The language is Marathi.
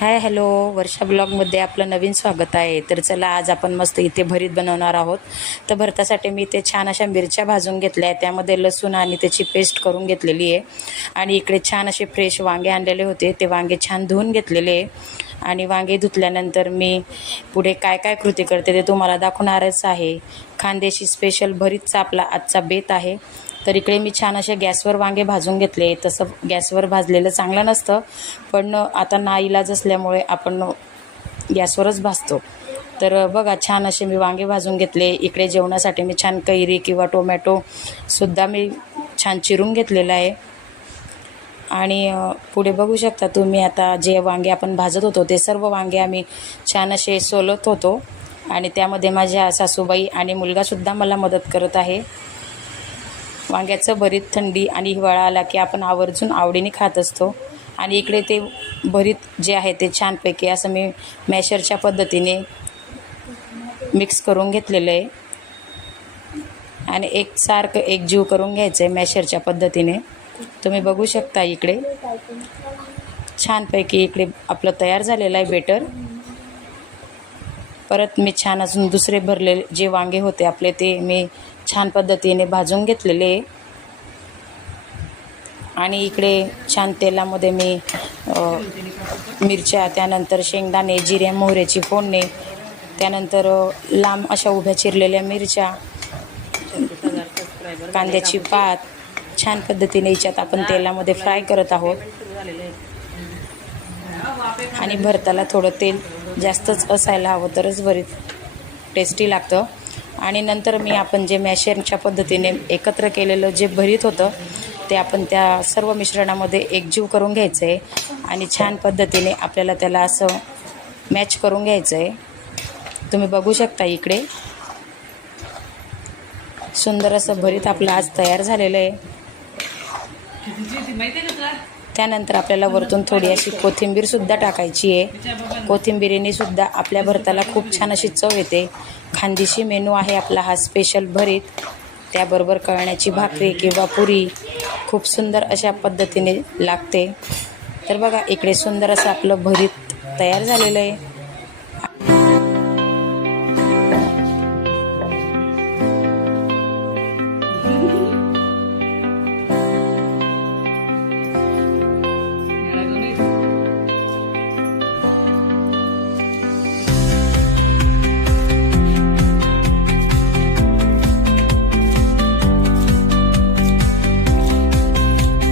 हॅलो वर्षा ब्लॉगमध्ये आपलं नवीन स्वागत आहे. तर चला आज आपण मस्त इथे भरीत बनवणार आहोत. तर भरतासाठी मी इथे छान अशा मिरच्या भाजून घेतल्या आहे, त्यामध्ये लसूण आणि त्याची पेस्ट करून घेतलेली आहे. आणि इकडे छान असे फ्रेश वांगे आणलेले होते, ते वांगे छान धुवून घेतलेले आहे. आणि वांगे धुतल्यानंतर मी पुढे काय काय कृती करते ते तुम्हाला दाखवणारच आहे. खानदेशी स्पेशल भरीतचा आपला आजचा बेत आहे. तर इकडे मी छान असे गॅसवर वांगे भाजून घेतले. तसं गॅसवर भाजलेलं चांगलं नसतं, पण आता नाईलाज असल्यामुळे आपण गॅसवरच भाजतो. तर बघा छान असे मी वांगे भाजून घेतले. इकडे जेवणासाठी मी छान कैरी किंवा टोमॅटोसुद्धा मी छान चिरून घेतलेला आहे. आणि पुढे बघू शकता तुम्ही, आता जे वांगे आपण भाजत होतो ते सर्व वांगे आम्ही छान असे सोलत होतो. आणि त्यामध्ये माझ्या सासूबाई आणि मुलगासुद्धा मला मदत करत आहे. वांग्याचं भरीत थंडी आणि हिवाळा आला की आपण आवर्जून आवडीने खात असतो. आणि इकडे ते भरीत जे आहे ते छानपैकी असं मी मॅशरच्या पद्धतीने मिक्स करून घेतलेलं आहे. आणि एकसारखं एकजीव करून घ्यायचं आहे मॅशरच्या पद्धतीने. तुम्ही बघू शकता इकडे छानपैकी इकडे आपलं तयार झालेलं आहे बेटर. परत मी छान अजून दुसरे भरलेले जे वांगे होते आपले ते मी छान पद्धतीने भाजून घेतलेले. आणि इकडे छान तेलामध्ये मी मिरच्या, त्यानंतर शेंगदाणे, जिरे मोहऱ्याची फोडणी, त्यानंतर लांब अशा उभ्या चिरलेल्या मिरच्या, कांद्याची पात छान पद्धतीने याच्यात आपण तेलामध्ये फ्राय करत आहोत. आणि भरताला थोडं तेल जास्तच असायला हवं, तरच भरीत टेस्टी लागतं. आणि नंतर मी आपण जे मॅशरच्या पद्धतीने एकत्र केलेलं जे भरीत होतं ते आपण त्या सर्व मिश्रणामध्ये एकजीव करून घ्यायचं आहे. आणि छान पद्धतीने आपल्याला त्याला असं मॅच करून घ्यायचं आहे. तुम्ही बघू शकता इकडे सुंदर असं भरीत आपलं आज तयार झालेलं आहे. त्यानंतर आपल्याला वरतून थोडी अशी कोथिंबीरसुद्धा टाकायची आहे. कोथिंबीरीनेसुद्धा आपल्या भरताला खूप छान अशी चव येते. खानदेशी मेनू आहे आपला हा स्पेशल भरीत. त्याबरोबर कळण्याची भाकरी किंवा पुरी खूप सुंदर अशा पद्धतीने लागते. तर बघा इकडे सुंदर असं आपलं भरीत तयार झालेलं आहे.